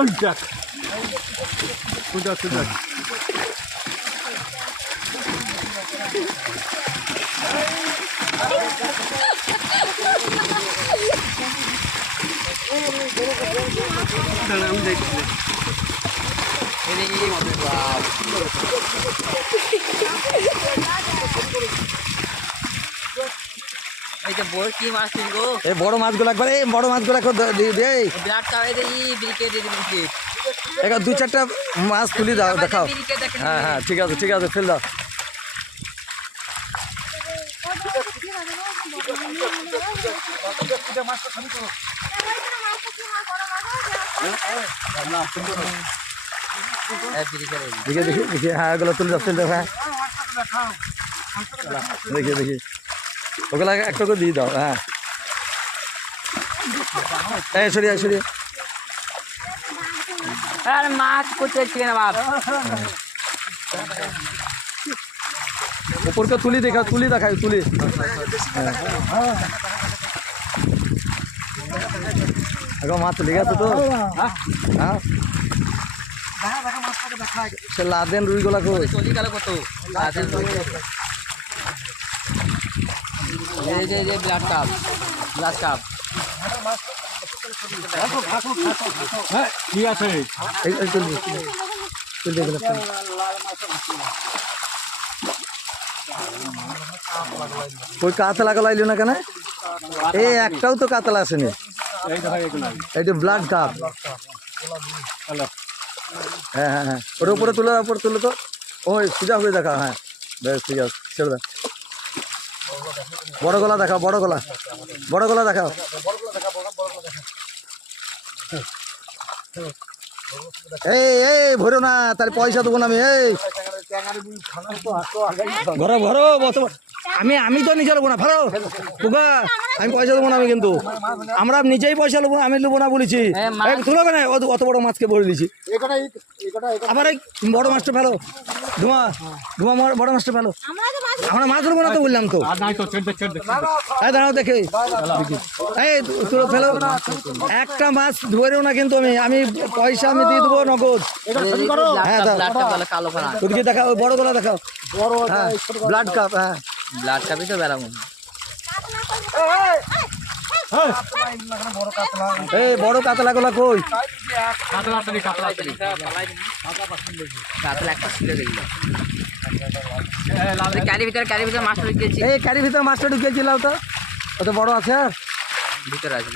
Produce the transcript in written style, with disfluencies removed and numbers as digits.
ওই দেখ কোনটা কোনটা আমি দেখছি বড় মাছগুলো একবার এই বড় মাছগুলো দু চারটা মাছ তুলি দাও দেখাও। হ্যাঁ হ্যাঁ ঠিক আছে ফেল দাও। দেখি হ্যাঁ এগুলো তুলে দাও ফেল দাও। হ্যাঁ দেখি ওগুলো একটা করে দিয়ে দাও। হ্যাঁ সরিয়ে মাছ করতে উপরকে তুলি দেখাই তুলি। এখন মাছ লেগে আছে তো। হ্যাঁ সে লাদেন রুইগুলা চলি গেল কত ব্লাড কাপ হ্যাঁ ঠিক আছে ওই কাতলা গলাইল না কেন? এই একটাও তো কাতলা আসেনি। এইটা ব্লাড কাপ। হ্যাঁ হ্যাঁ হ্যাঁ ওর উপরে তুলে তো ওই সোজা হয়ে দেখা। হ্যাঁ বেশ ঠিক আছে ছেড়ে দাও। বড় গলা দেখাও বড় গলা দেখাও। এই ভরো না তাহলে পয়সা দেবো না আমি। এই ঘরো আমি তো নিজে নেবো না ভালো টুকা আমি পয়সা দেবো না। আমি কিন্তু আমরা নিজেই পয়সা নেবো আমি নেবো না বলেছি। তুলো না অত বড় মাছকে ভরে দিয়েছি। আবার এই বড় মাছটা ফেলো ধোঁয়া বড় মাছটা ফেলো। আমরা মাছ নেবো না তো বললাম তো। দাঁড়াও দেখে এই তুলো ফেলো। একটা মাছ ধরেও না কিন্তু আমি পয়সা আমি দিয়ে দেবো নগদ। হ্যাঁ ওদিকে দেখাও বড় গলা দেখাও। হ্যাঁ ব্লাড কাপ। হ্যাঁ ব্লাড কাপই তো বেড়া মনে এই বড় কাতলা গুলা কই? ক্যারির ভিতরে মাছটা ঢুকিয়েছি। এই ক্যারির ভিতরে মাছটা ঢুকিয়েছিলাম তো অত বড় আছে। ভিতরে আছে